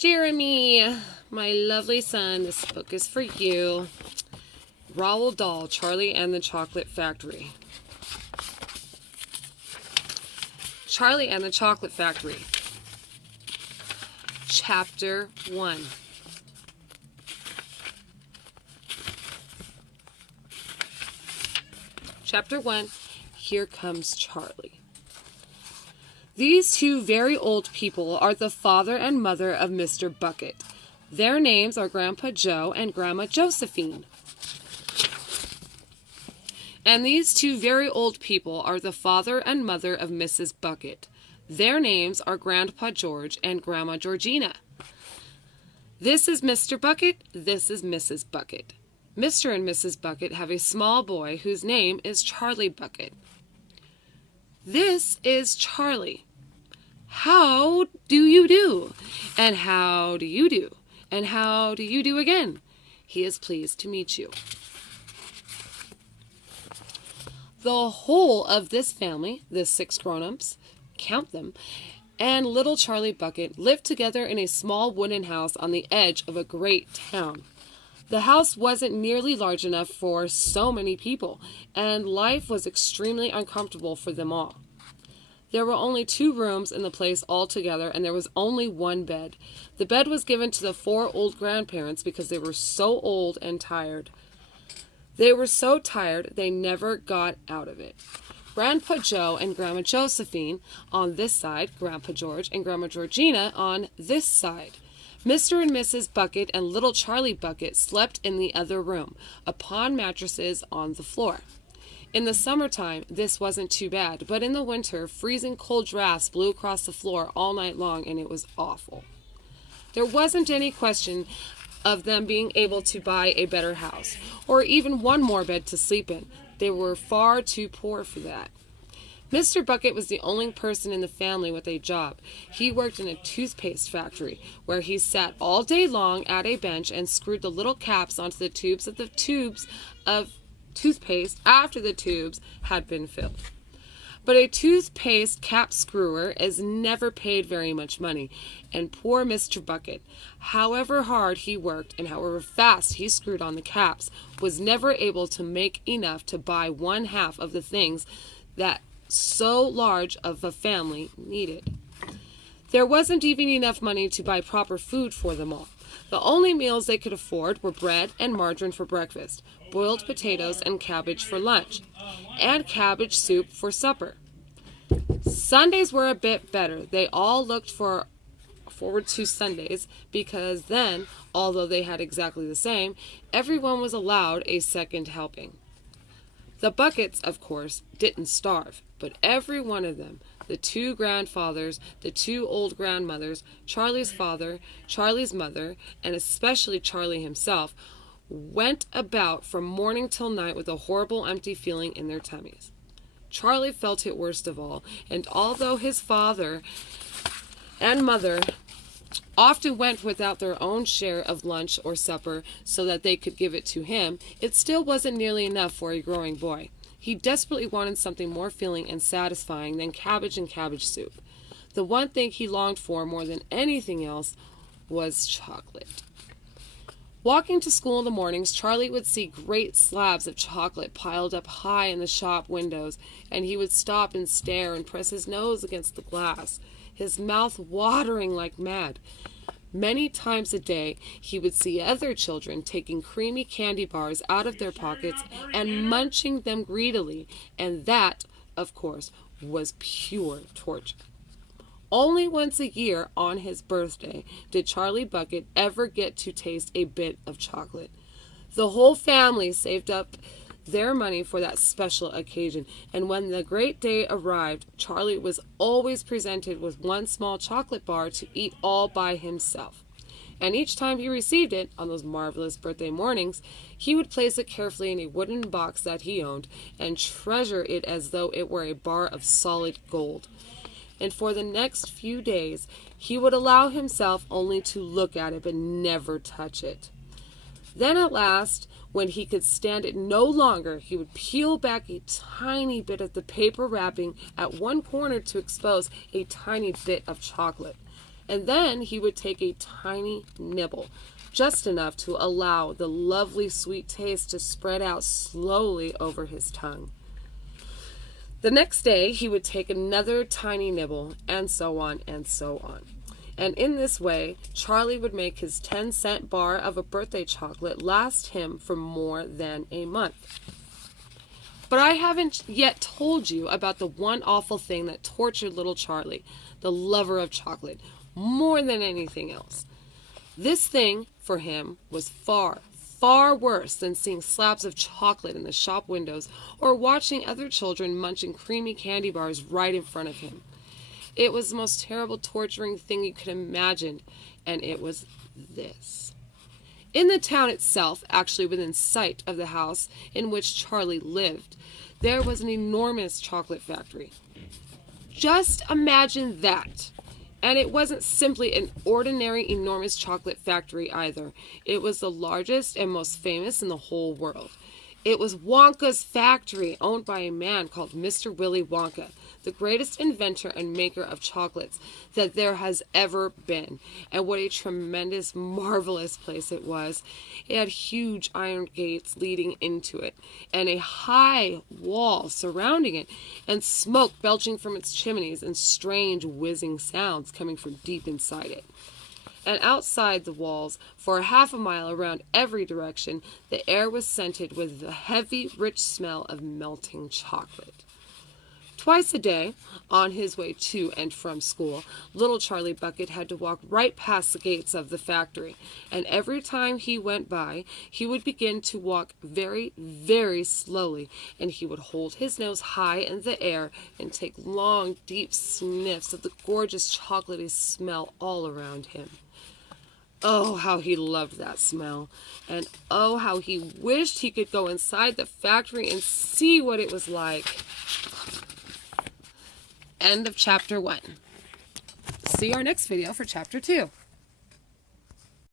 Jeremy, my lovely son, this book is for you. Roald Dahl, Charlie and the Chocolate Factory. Charlie and the Chocolate Factory. Chapter 1. Chapter 1. Here comes Charlie. These two very old people are the father and mother of Mr. Bucket. Their names are Grandpa Joe and Grandma Josephine. And these two very old people are the father and mother of Mrs. Bucket. Their names are Grandpa George and Grandma Georgina. This is Mr. Bucket, this is Mrs. Bucket. Mr. and Mrs. Bucket have a small boy whose name is Charlie Bucket. This is Charlie. How do you do? And how do you do? And how do you do again? He is pleased to meet you. The whole of this family, the 6 grown-ups, count them, and little Charlie Bucket lived together in a small wooden house on the edge of a great town. The house wasn't nearly large enough for so many people, and life was extremely uncomfortable for them all. There were only 2 rooms in the place altogether, and there was only 1 bed. The bed was given to the 4 old grandparents because they were so old and tired. They were so tired they never got out of it. Grandpa Joe and Grandma Josephine on this side, Grandpa George and Grandma Georgina on this side. Mr. and Mrs. Bucket and little Charlie Bucket slept in the other room, upon mattresses on the floor. In the summertime, this wasn't too bad, but in the winter, freezing cold drafts blew across the floor all night long, and it was awful. There wasn't any question of them being able to buy a better house, or even 1 more bed to sleep in. They were far too poor for that. Mr. Bucket was the only person in the family with a job. He worked in a toothpaste factory, where he sat all day long at a bench and screwed the little caps onto the tubes of toothpaste after the tubes had been filled. But a toothpaste cap screwer is never paid very much money, and poor Mr. Bucket, however hard he worked and however fast he screwed on the caps, was never able to make enough to buy 1/2 of the things that so large of a family needed. There wasn't even enough money to buy proper food for them all. The only meals they could afford were bread and margarine for breakfast, boiled potatoes and cabbage for lunch, and cabbage soup for supper. Sundays were a bit better. They all looked forward to Sundays because then, although they had exactly the same, everyone was allowed a second helping. The Buckets, of course, didn't starve, but every one of them, the 2 grandfathers, the 2 old grandmothers, Charlie's father, Charlie's mother, and especially Charlie himself, went about from morning till night with a horrible empty feeling in their tummies. Charlie felt it worst of all, and although his father and mother often went without their own share of lunch or supper so that they could give it to him, it still wasn't nearly enough for a growing boy. He desperately wanted something more filling and satisfying than cabbage and cabbage soup. The one thing he longed for more than anything else was chocolate. Walking to school in the mornings, Charlie would see great slabs of chocolate piled up high in the shop windows, and he would stop and stare and press his nose against the glass, his mouth watering like mad. Many times a day, he would see other children taking creamy candy bars out of their pockets and munching them greedily, and that, of course, was pure torture. Only once a year, on his birthday, did Charlie Bucket ever get to taste a bit of chocolate. The whole family saved up their money for that special occasion, and when the great day arrived, Charlie was always presented with 1 small chocolate bar to eat all by himself. And each time he received it, on those marvelous birthday mornings, he would place it carefully in a wooden box that he owned, and treasure it as though it were a bar of solid gold. And for the next few days, he would allow himself only to look at it, but never touch it. Then at last, when he could stand it no longer, he would peel back a tiny bit of the paper wrapping at one corner to expose a tiny bit of chocolate. and then he would take a tiny nibble, just enough to allow the lovely sweet taste to spread out slowly over his tongue. The next day, he would take another tiny nibble, and so on and so on. And in this way, Charlie would make his 10-cent bar of a birthday chocolate last him for more than a month. But I haven't yet told you about the one awful thing that tortured little Charlie, the lover of chocolate, more than anything else. This thing, for him, was far, far worse than seeing slabs of chocolate in the shop windows or watching other children munching creamy candy bars right in front of him. It was the most terrible, torturing thing you could imagine, and it was this. In the town itself, actually within sight of the house in which Charlie lived, there was an enormous chocolate factory. Just imagine that. And it wasn't simply an ordinary enormous chocolate factory either. It was the largest and most famous in the whole world. It was Wonka's factory, owned by a man called Mr. Willy Wonka, the greatest inventor and maker of chocolates that there has ever been. And what a tremendous, marvelous place it was. It had huge iron gates leading into it, and a high wall surrounding it, and smoke belching from its chimneys, and strange whizzing sounds coming from deep inside it. And outside the walls, for a half a mile around every direction, the air was scented with the heavy, rich smell of melting chocolate. Twice a day, on his way to and from school, little Charlie Bucket had to walk right past the gates of the factory, and every time he went by, he would begin to walk very, very slowly, and he would hold his nose high in the air and take long, deep sniffs of the gorgeous chocolatey smell all around him. Oh, how he loved that smell, and oh, how he wished he could go inside the factory and see what it was like. End of chapter 1. See our next video for chapter 2.